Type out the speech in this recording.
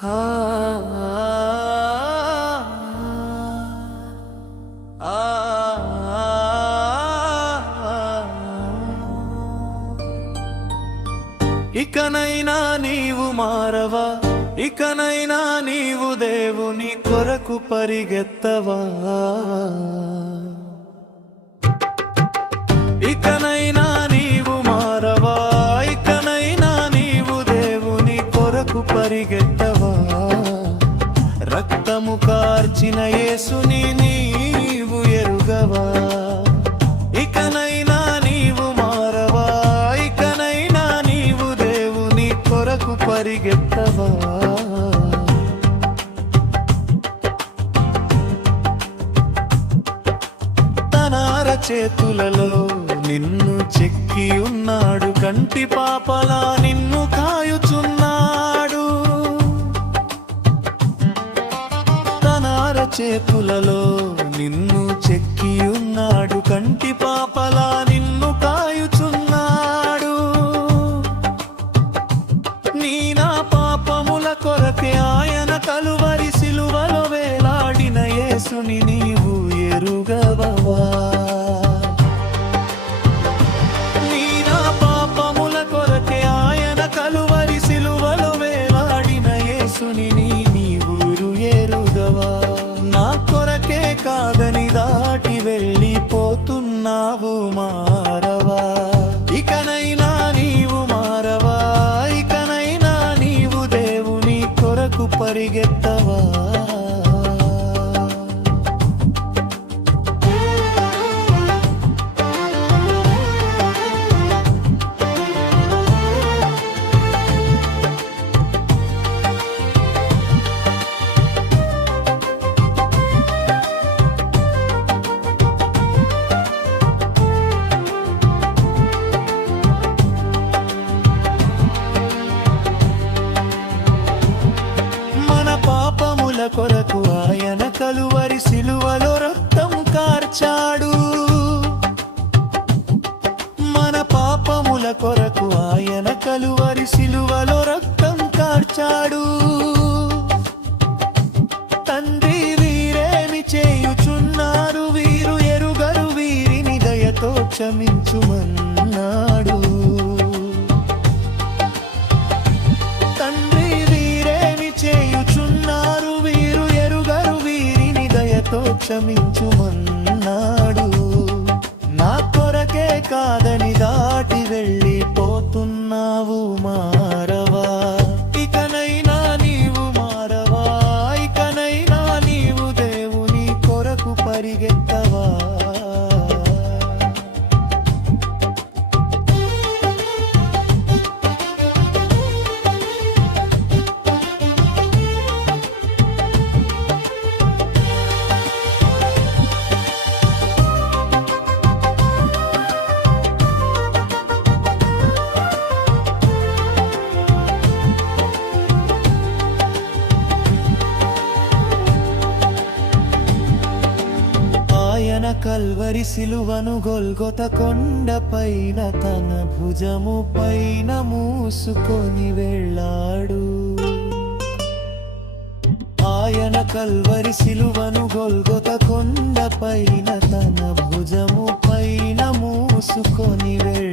ఇకనైనా నీవు మారవా, ఇకనైనా నీవు దేవుని కొరకు పరిగెత్తవా, ఇకనైనా నీవు మారవా, ఇకనైనా నీవు దేవుని కొరకు పరిగెత్తవా. రక్తము కార్చిన యేసుని నీవు ఎరుగవా, ఇకనైనా నీవు మారవా, ఇకనైనా నీవు దేవుని కొరకు పరిగెత్తవా. తన అరచేతులలో నిన్ను చెక్కి ఉన్నాడు, కంటి పాపలా నిన్ను కాయుచున్నాడు. తన అరచేతులలో నిన్ను చెక్కి ఉన్నాడు, కంటి పాపలా నిన్ను కాయుచున్నాడు. నీ నా పాపముల కొరకే ఆయన కలువరి సిలువలో వేలాడిన యేసుని నీవు ఎరుగవా. నీ నా పాపముల కొరకే ఆయన కలువరి సిలువలో వేలాడిన యేసుని నీవు ఎరుగవా. నా కొరకే కాదని దాటి వెళ్ళిపోతున్నావు, మారవా, ఇకనైనా నీవు మారవా, ఇకనైనా నీవు దేవుని కొరకు పరిగెత్తవా. కొరకు ఆయన కలువరి సిలువలో రక్తం కార్చాడు. మన పాపముల కొరకు ఆయన కలువరి సిలువలో రక్తం కార్చాడు. తండ్రి వీరేమి చేయుచున్నారు, వీరు ఎరుగరు, వీరిని దయతో క్షమించుమన్నాడు. తండ్రి వీరేమి చేయుచున్నారు, వీరు ఎరుగరు, వీరిని దయతో క్షమించుమన్నాడు. నా కొరకే కాదని దాటి వెళ్ళిపోతున్నావు, మారవా, ఇకనైనా నీవు మారవా, ఇకనైనా నీవు దేవుని కొరకు పరిగెత్తవా. కల్వరి సిలువను గొల్గొత కొండపైన తన భుజము పైన మూసుకొని వెళ్ళాడు. ఆయన కల్వరి సిలువను గొల్గొత కొండపైన తన భుజము పైన మూసుకొని వెళ్ళాడు.